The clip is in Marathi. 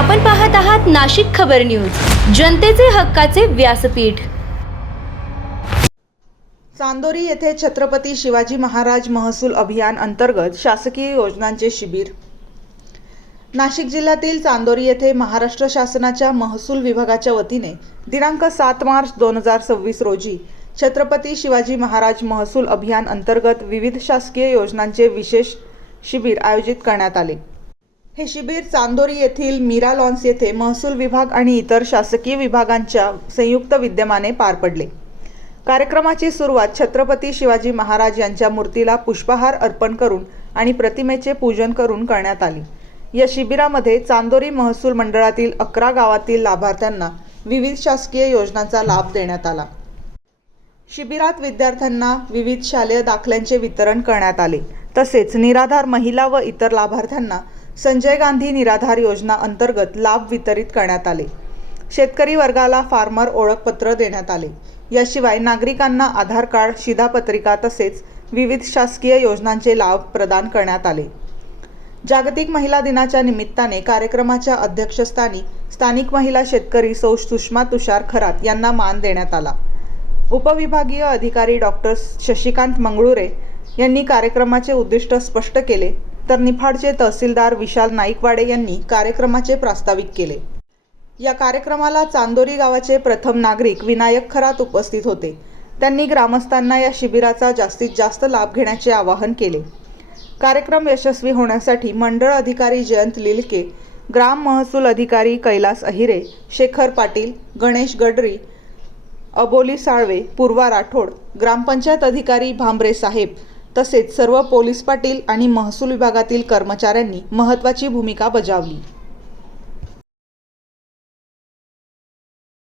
आपण पाहत आहात नाशिक खबर न्यूज, जनतेचे हक्काचे व्यासपीठ। चांदोरी येथे छत्रपती शिवाजी महाराज महसूल अभियान अंतर्गत शासकीय योजनांचे शिबिर। नाशिक जिल्ह्यातील चांदोरी येथे महाराष्ट्र शासनाच्या महसूल विभागाच्या वतीने दिनांक 7 मार्च 2026 रोजी छत्रपती शिवाजी महाराज महसूल अभियान अंतर्गत विविध शासकीय योजनांचे विशेष शिबिर आयोजित करण्यात आले। हे शिबिर चांदोरी येथील मीरा लॉन्स येथे महसूल विभाग आणि इतर शासकीय विभागांच्या संयुक्त विद्यमाने पार पडले। कार्यक्रमाची सुरुवात छत्रपती शिवाजी महाराज यांच्या मूर्तीला पुष्पहार अर्पण करून आणि प्रतिमेचे पूजन करून करण्यात आली। या शिबिरामध्ये चांदोरी महसूल मंडळातील 11 गावातील लाभार्थ्यांना विविध शासकीय योजनांचा लाभ देण्यात आला। शिबिरात विद्यार्थ्यांना विविध शालेय दाखल्यांचे वितरण करण्यात आले। तसेच निराधार महिला व इतर लाभार्थ्यांना संजय गांधी निराधार योजना अंतर्गत लाभ वितरित करण्यात आले। शेतकरी वर्गाला फार्मर ओळखपत्र देण्यात आले। याशिवाय नागरिकांना आधार कार्ड, शिधापत्रिका तसेच विविध शासकीय योजनांचे लाभ प्रदान करण्यात आले। जागतिक महिला दिनाच्या निमित्ताने कार्यक्रमाच्या अध्यक्षस्थानी स्थानिक महिला शेतकरी सौ सुषमा तुषार खरात यांना मान देण्यात आला। उपविभागीय अधिकारी डॉक्टर शशिकांत मंगळुरे यांनी कार्यक्रमाचे उद्दिष्ट स्पष्ट केले, तर निफाडचे तहसीलदार विशाल नाईकवाडे यांनी कार्यक्रमाचे प्रास्ताविक केले। या कार्यक्रमाला चांदोरी गावाचे प्रथम नागरिक विनायक खरात उपस्थित होते। त्यांनी ग्रामस्थांना या शिबिराचा जास्तीत जास्त लाभ घेण्याचे आवाहन केले। कार्यक्रम यशस्वी होण्यासाठी मंडळ अधिकारी जयंत लिलके, ग्राम महसूल अधिकारी कैलास अहिरे, शेखर पाटील, गणेश गडरी, अबोली साळवे, पूर्वा राठोड, ग्रामपंचायत अधिकारी भांबरे साहेब तसेच सर्व पोलीस पाटील आणि महसूल विभागातील कर्मचाऱ्यांनी महत्त्वाची भूमिका बजावली।